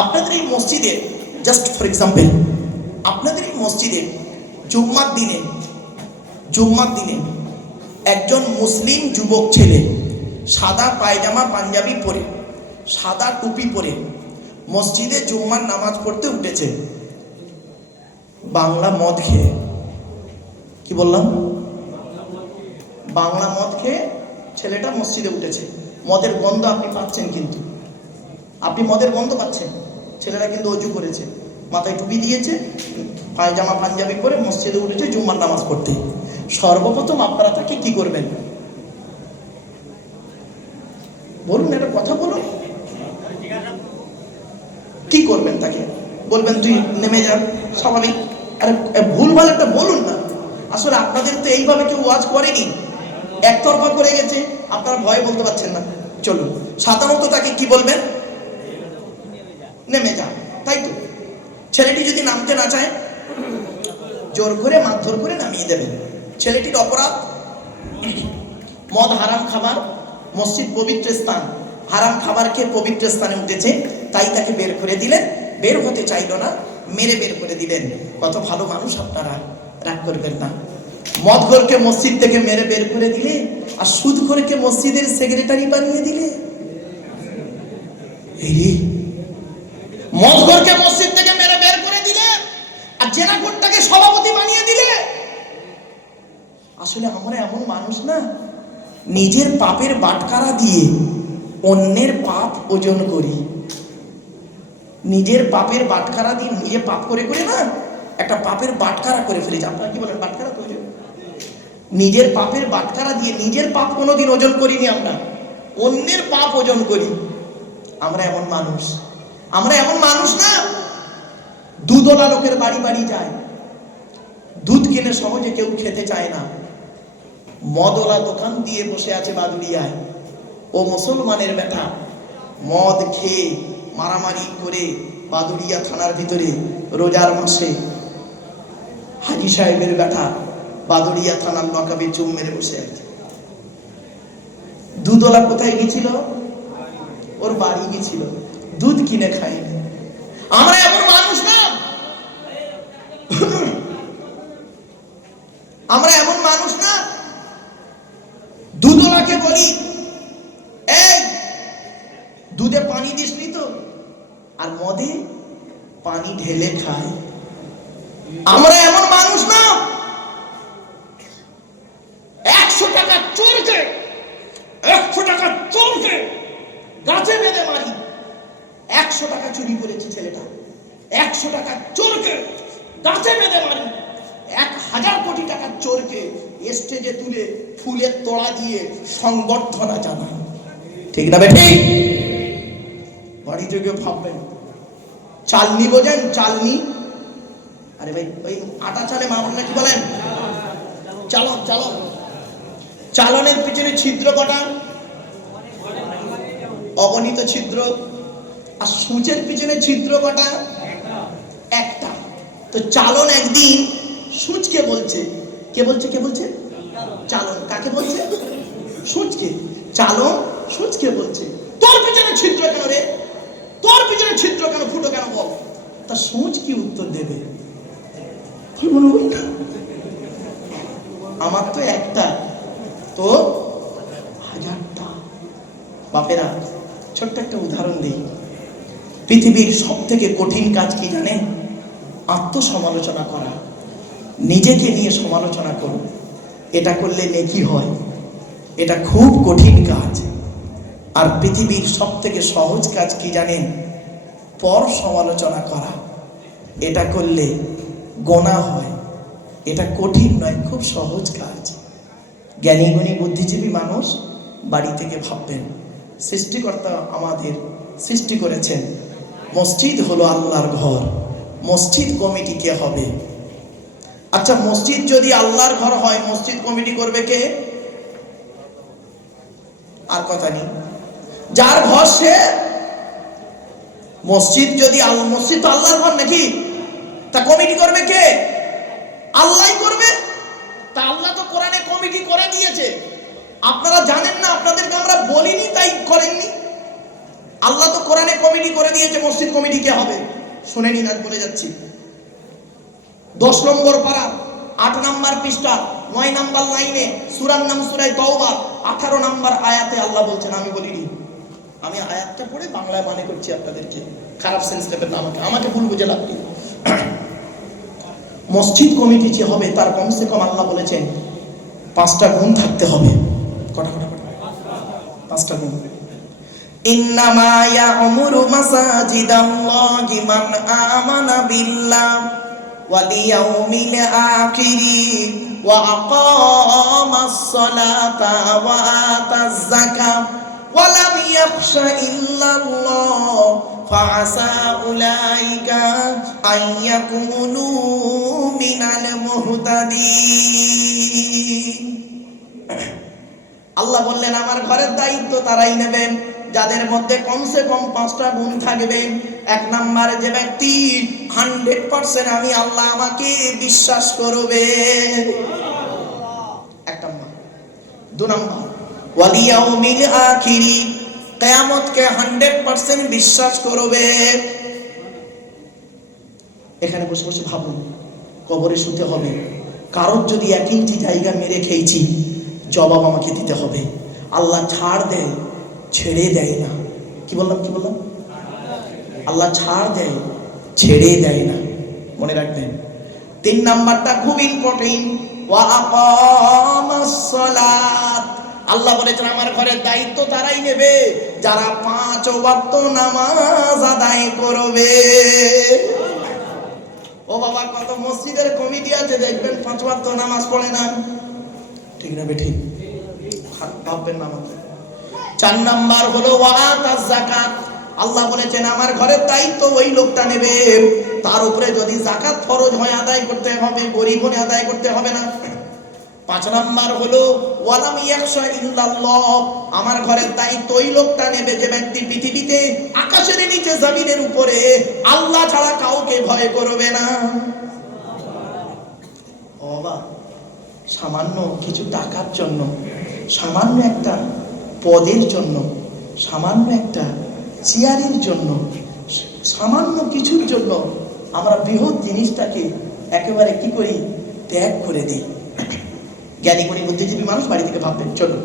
আপনাদের এই মসজিদে, জাস্ট ফর এক্সাম্পল, আপনাদের এই মসজিদে জুম্মার দিনে একজন মুসলিম যুবক ছেলে সাদা পায়জামা পাঞ্জাবি পরে, সাদা টুপি পরে মসজিদে জুম্মার নামাজ পড়তে উঠেছে বাংলা মদ খেয়ে। কি বললাম? বাংলা মদ খেয়ে ছেলেটা মসজিদে উঠেছে। মদের গন্ধ আপনি পাচ্ছেন, কিন্তু আপনি মদের গন্ধ পাচ্ছেন। ছেলেরা কিন্তু অজু করেছে, মাথায় টুপি দিয়েছে, পায়জামা পাঞ্জাবি পরে মসজিদে উঠেছে জুম্মার নামাজ পড়তে। সর্বপ্রথম আপনারা তাকে কি করবেন বলুন, একটা কথা বলুন। কি করবেন তাকে? বলবেন তুই নেমে যা, স্বাভাবিক। আরে ভুলভাল একটা বলুন না। আসলে আপনাদের তো এইভাবে কেউ ওয়াজ করেনি, একতরফা করে গেছে, আপনারা ভয়ে বলতে পারছেন না। চলুন, সাধারণত তাকে কি বলবেন? নেমে যা, তাই তো? ছেলেটি যদি নামতে না চায়, জোর করে মারধর করে নামিয়ে দেবেন। ছেলেটির অপরাধ, মদ হারাম খাবার, মসজিদ পবিত্র স্থান, হারাম খাবার খেয়ে পবিত্র স্থানে উঠেছে, তাই তাকে বের করে দিলেন। বের হতে চাইল না, মেরে বের করে দিলেন। কত ভালো মানুষ আপনারা, রাগ করবেন না। মদখোরকে মসজিদ থেকে মেরে বের করে দিলে, আর সুদখোরকে মসজিদের সেক্রেটারি বানিয়ে দিলে। মদখোরকে মসজিদ থেকে মেরে বের করে দিলে, আর জেনাখোরটাকে সভাপতি বানিয়ে দিলে। আসলে আমরা এমন মানুষ না, নিজের পাপের বাটখারা দিয়ে অন্যের পাপ ওজন করি। নিজের পাপের বাটখারা দিয়ে নিজে পাপ করে করে না একটা পাপের বাটখারা করে ফেলেছি। আপনারা কি বলেন? বাটখারা করে নিজের পাপের বাটখারা দিয়ে নিজের পাপ কোনোদিন ওজন করিনি আমরা, অন্যের পাপ ওজন করি। আমরা এমন মানুষ না। দুধওয়ালা লোকের বাড়ি বাড়ি যায়, দুধ কিনে সহজে কেউ খেতে চায় না। মদওয়ালা দোকান দিয়ে বসে আছে বাদুড়িয়ায়, ও মুসলমানের বেটা মদ খেয়ে মারামারি করে বাদুড়িয়া থানার ভিতরে রোজার মাসে হাজি সাহেবের বেটা বাদুড়িয়া থানার লকাবে চুম মেরে বসে আছে। দুধওয়ালা কোথায় গেছিল? ওর বাড়ি গেছিল, দুধ কিনে খায়নি। আমরা এমন মানুষ না, দুধওয়ালাকে বলি, এই দুধে পানি দিসনি তো, আর মদে পানি ঢেলে খায়। আমরা এমন মানুষ না। 100 টাকা চোরকে গাছে বেঁধে মারি। 100 টাকা চুরি করেছে ছেলেটা, 100 টাকা চোরকে গাছে বেঁধে মারি। 1000 কোটি টাকার চোরকে স্টেজে তুলে ফুলের তোড়া দিয়ে সংবর্ধনা জানাই। ঠিক না বেঠি? বাড়ি থেকে ভাববেন চালনি, বোঝেন চালনি? আরে ভাই, ওই আটা চালে মামুন নাকি বলেন? চালনের পিছনে ছিদ্র কটা? অগণিত ছিদ্র। আর সূচের পিছনে ছিদ্র কটা? একটা। তো চালন একদিন সূচকে বলছে, কে বলছে? চালন কাকে বলছে? সূচকে। চালন সূচকে বলছে, তোর পিছনে ছিদ্র কেন রে? তোর পিছনে ছিদ্র কেন, ফুটো কেন বল? তা সূচ কি উত্তর দেবে? আমার তো একটা, তো 1000টা। বাপেরা, ছোট্ট একটা উদাহরণ দিই। পৃথিবীর সব থেকে কঠিন কাজ কি জানেন? আত্মসমালোচনা করা। নিজেকে নিয়ে সমালোচনা করুন। এটা করলে নেকি হয়, এটা খুব কঠিন কাজ। আর পৃথিবীর সব থেকে সহজ কাজ কি জানেন? পর সমালোচনা করা। এটা করলে গোনা হয়, এটা কঠিন নয়, খুব সহজ কাজ। জ্ঞানী গুণী বুদ্ধিজীবী মানুষ বাড়ি থেকে ভাববেন, সৃষ্টিকর্তা আমাদের সৃষ্টি করেছেন, মসজিদ হলো আল্লাহর ঘর, মসজিদ কমিটি কে হবে? আচ্ছা, মসজিদ যদি আল্লাহর ঘর হয়, মসজিদ কমিটি করবে কে? আর কথা নেই, যার ঘর সে। মসজিদ যদি মসজিদ তো আল্লাহর ঘর নাকি, তা কমিটি করবে কে? আল্লাহই করবে। তা আল্লাহ তো কোরআনে কমিটি করে দিয়েছে, আপনারা জানেন না, আপনাদেরকে আমরা বলিনি তাই করেননি। আল্লাহ তো কোরআনে কমিটি করে দিয়েছে, মসজিদ কমিটি কে হবে শুনে নিন, আজ বলে যাচ্ছি। 10 নম্বর পারা 8 নম্বর পৃষ্ঠা 9 নম্বর লাইনে সূরার নাম সূরা তাওবা 18 নম্বর আয়াতে আল্লাহ বলছেন, আমি বলিনি, আমি আয়াতটা পড়ে বাংলায় মানে করছি আপনাদেরকে, খারাপ সেন্স নেবেন না, আমাকে ভুল বুঝে লাভ নেই। মসজিদ কমিটি যে হবে তার কমসে কম আল্লাহ বলেছেন 5টা গুণ থাকতে হবে। কটা কটা কটা 5টা গুণ। ইন্নামা ইয়া'মুরু মাসাজিদাল্লাহি মান আমানা বিল্লাহ ওয়াল ইয়াউমিল আখিরি ওয়া আকামাস সালাতা ওয়া আতাজ যাকাত ওয়া লাম ইয়াখশা ইল্লাল্লাহ ফাআসা উলাইকা আইয়াকুনু মিনাল মুহতাদিন। আল্লাহ বললেন আমার ঘরের দায়িত্ব তারাই নেবেন যাদের মধ্যে কমসে কম 5টা গুণ থাকবে। 1 নম্বরে যে ব্যক্তি 100% আমি আল্লাহ আমাকে বিশ্বাস করবে, 1 নম্বর। 2 নম্বর ওয়াল ইয়াউমিল আখিরি, কিয়ামতকে 100% বিশ্বাস করবে। এখানে বসে বসে ভাবুন, কবরে শুতে হবে, কারোর যদি 1 ইঞ্চি জায়গা মেরে খেয়েছি জবাব আমাকে দিতে হবে। আল্লাহ ছাড় দেয়, ছেড়ে দেয় না। কি বললাম আল্লাহ ছাড় দেয়, ছেড়ে দেয় না, মনে রাখবেন। 3 নাম্বারটা খুব ইম্পর্টেন্ট, ওয়া আকামাস সালাত। আল্লাহ বলেছেন আমার ঘরের দায়িত্ব তারাই নেবে যারা 5 ওয়াক্ত নামাজ আদায় করবে। ও বাবা, কত মসজিদের কমিটি আছে দেখবেন 5 ওয়াক্ত নামাজ পড়ে না, ঠিক না বেঠিক? ভাববেন না আমাকে। 4 নাম্বার হলো ওয়া আতাজ যাকাত। আল্লাহ বলেছেন আমার ঘরের দায়িত্ব ওই লোকটা নেবে তার উপরে যদি যাকাত ফরজ হয় আদায় করতে হবে, গরিব হলে আদায় করতে হবে না। 5 নাম্বার হলো ওয়া লাম ইয়াখশা ইল্লাল্লাহ। আমার ঘরের দায়িত্ব ওই লোকটা নেবে যে ব্যক্তি পৃথিবীতে আকাশের নিচে জমিনের উপরে আল্লাহ ছাড়া কাউকে ভয় করবে না। ও বাবা, সামান্য কিছু টাকার জন্য, সামান্য একটা পদের জন্য, সামান্য একটা চেয়ারের জন্য, সামান্য কিছুর জন্য আমরা বৃহৎ জিনিসটাকে একেবারে কি করি, ত্যাগ করে দিই। জ্ঞানী গুণী বুদ্ধিজীবী মানুষ বাড়ি থেকে ভাববেন, চলো